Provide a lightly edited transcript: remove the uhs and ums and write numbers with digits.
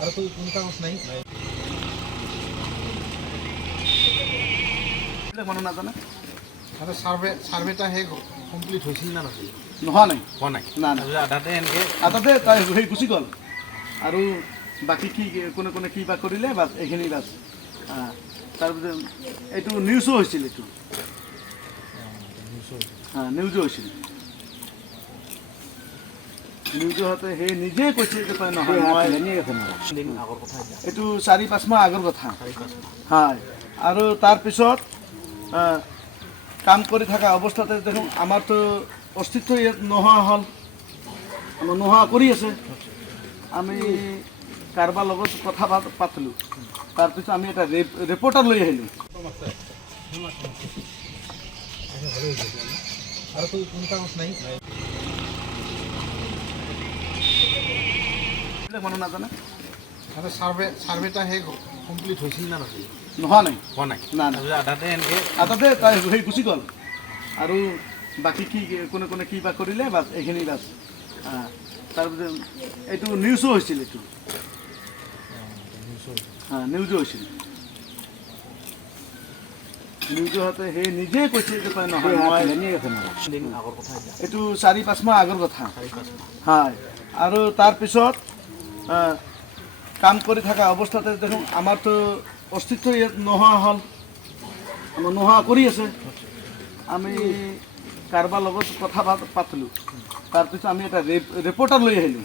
আৰু তো কোনো কাগজ নাই মানুহ নাজানে মানে সাৰ্ভেটা হে কমপ্লিট হৈছিল না নাছিল নোহোৱা নাই হোৱা নাই না না আধাতে এনেকৈ আটাতে তাই সেই গুচি গ'ল আৰু বাকী কি কোনে কোনে কি বা কৰিলে বাছ এইখিনি বাছ তাৰপিছত এইটো নিউজো হৈছিল এইটো নিউজো হৈছিল নিউজো হওঁতে সেই নিজে কৈছে যে তই নহয় মই আগৰ কথা এইটো 4-5 মাহ আগৰ কথা হয় আৰু তাৰপিছত কাম কৰি থকা অৱস্থাতে দেখোন আমাৰতো অস্তিত্ব ইয়াত নোহোৱা হ'ল আমাৰ নোহোৱা কৰি আছে আমি কাৰোবাৰ লগত কথা পাতিলোঁ তাৰপিছত আমি এটা ৰিপৰ্টাৰ লৈ আহিলোঁ আৰু তো কোনো কাগজ নাই মানুহ নাজানে মানে সাৰ্ভেটা হে কমপ্লিট হৈছিল না নাছিল নোহোৱা নাই হোৱা নাই না না আধাতে এনেকৈ আটাতে তাই সেই গুচি গ'ল আৰু বাকী কি কোনে কোনে কি বা কৰিলে বাছ এইখিনি বাছ তাৰপিছত এইটো নিউজো হৈছিল এইটো নিউজো হৈছিল নিউজো হওঁতে সেই নিজে কৈছে যে তই নহয় মই আগৰ কথা এইটো 4-5 মাহ আগৰ কথা হয় আৰু তাৰপিছত কাম কৰি থকা অৱস্থাতে দেখোন আমাৰতো অস্তিত্ব ইয়াত নোহোৱা হ'ল আমাৰ নোহোৱা কৰি আছে আমি কাৰোবাৰ লগত কথা পাতিলোঁ তাৰপিছত আমি এটা ৰিপৰ্টাৰ লৈ আহিলোঁ